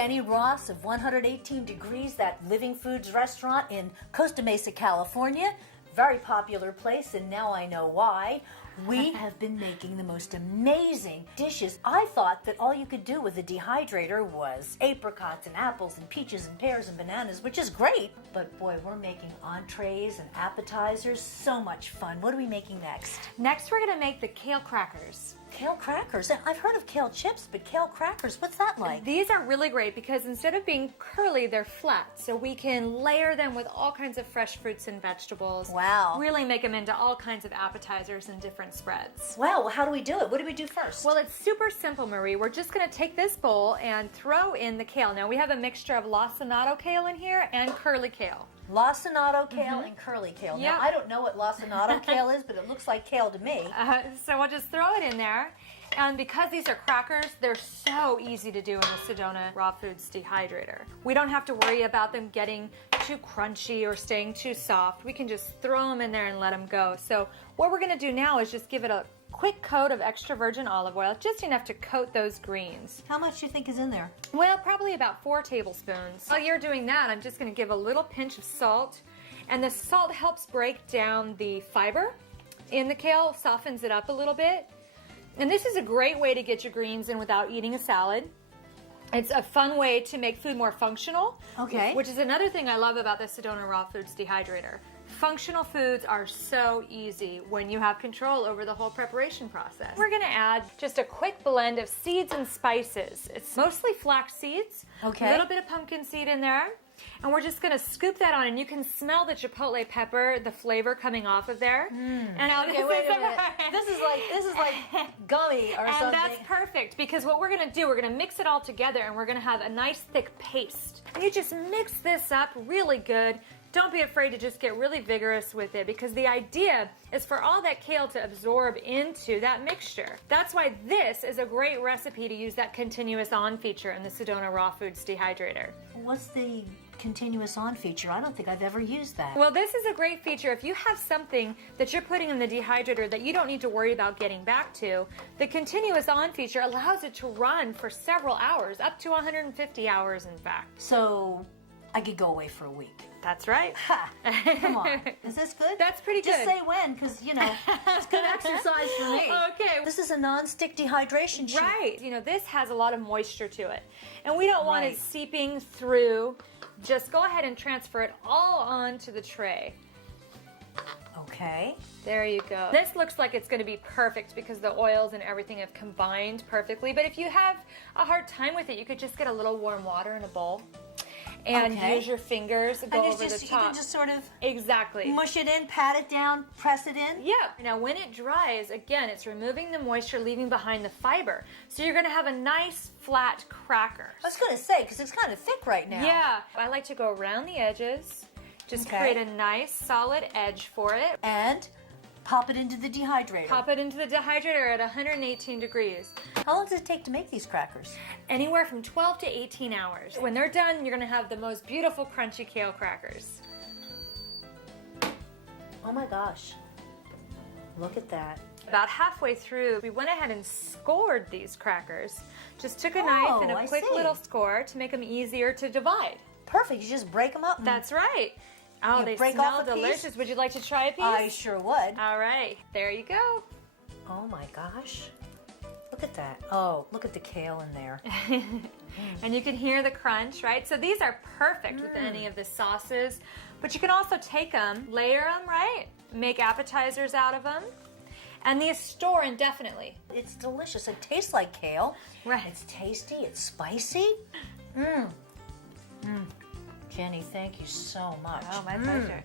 Jenny Ross of 118 Degrees, that Living Foods restaurant in Costa Mesa, California. Very popular place, and now I know why. We have been making the most amazing dishes. I thought that all you could do with a dehydrator was apricots and apples and peaches and pears and bananas, which is great. But boy, we're making entrees and appetizers. So much fun. What are we making next? Next, we're going to make the kale crackers. Kale crackers. I've heard of kale chips, but kale crackers, what's that like? These are really great because instead of being curly, they're flat. So we can layer them with all kinds of fresh fruits and vegetables. Wow. Really make them into all kinds of appetizers and different spreads. Wow, well, how do we do it? What do we do first? Well, it's super simple, Marie. We're just going to take this bowl and throw in the kale. Now, we have a mixture of lacinato kale in here and curly kale. Lacinato kale and curly kale. Yep. Now, I don't know what lacinato kale is, but it looks like kale to me. So we'll just throw it in there. And because these are crackers, they're so easy to do in the Sedona Rawfoods Dehydrator. We don't have to worry about them getting too crunchy or staying too soft. We can just throw them in there and let them go. So what we're going to do now is just give it a quick coat of extra virgin olive oil, just enough to coat those greens. How much do you think is in there? Well, probably about 4 tablespoons. While you're doing that, I'm just going to give a little pinch of salt. And the salt helps break down the fiber in the kale, softens it up a little bit. And this is a great way to get your greens in without eating a salad. It's a fun way to make food more functional. Okay. Which is another thing I love about the Sedona Rawfoods Dehydrator. Functional foods are so easy when you have control over the whole preparation process. We're going to add just a quick blend of seeds and spices. It's mostly flax seeds, okay, a little bit of pumpkin seed in there. And we're just going to scoop that on, and you can smell the chipotle pepper, the flavor coming off of there. And okay, wait a minute. This is like gummy or something. And that's perfect because what we're going to do, we're going to mix it all together, and we're going to have a nice thick paste. And you just mix this up really good. Don't be afraid to just get really vigorous with it because the idea is for all that kale to absorb into that mixture. That's why this is a great recipe to use that continuous on feature in the Sedona Rawfoods Dehydrator. What's the continuous on feature? I don't think I've ever used that. Well, this is a great feature. If you have something that you're putting in the dehydrator that you don't need to worry about getting back to, the continuous on feature allows it to run for several hours, up to 150 hours in fact. So I could go away for a week. That's right. Ha! Come on. Is this good? That's pretty good. Just say when, because, you know, it's good exercise for me. Okay. This is a non-stick dehydration sheet. Right. You know, this has a lot of moisture to it. And we don't want Right. it seeping through. Just go ahead and transfer it all onto the tray. Okay. There you go. This looks like it's going to be perfect because the oils and everything have combined perfectly. But if you have a hard time with it, you could just get a little warm water in a bowl. And use your fingers, go over the top. You can just sort of exactly mush it in, pat it down, press it in. Yep. Now when it dries, again, it's removing the moisture, leaving behind the fiber. So you're going to have a nice flat cracker. I was going to say, because it's kind of thick right now. Yeah. I like to go around the edges, just create a nice solid edge for it. And pop it into the dehydrator. Pop it into the dehydrator at 118 degrees. How long does it take to make these crackers? Anywhere from 12 to 18 hours. When they're done, you're going to have the most beautiful crunchy kale crackers. Oh my gosh. Look at that. About halfway through, we went ahead and scored these crackers. Just took a knife and a quick little score to make them easier to divide. Perfect. You just break them up. That's right. Oh, they smell delicious. Would you like to try a piece? I sure would. All right. There you go. Oh my gosh. Look at that. Oh, look at the kale in there. And you can hear the crunch, right? So these are perfect with any of the sauces. But you can also take them, layer them, right? Make appetizers out of them. And these store indefinitely. It's delicious. It tastes like kale. Right. It's tasty. It's spicy. Jenny, thank you so much. Oh, my pleasure.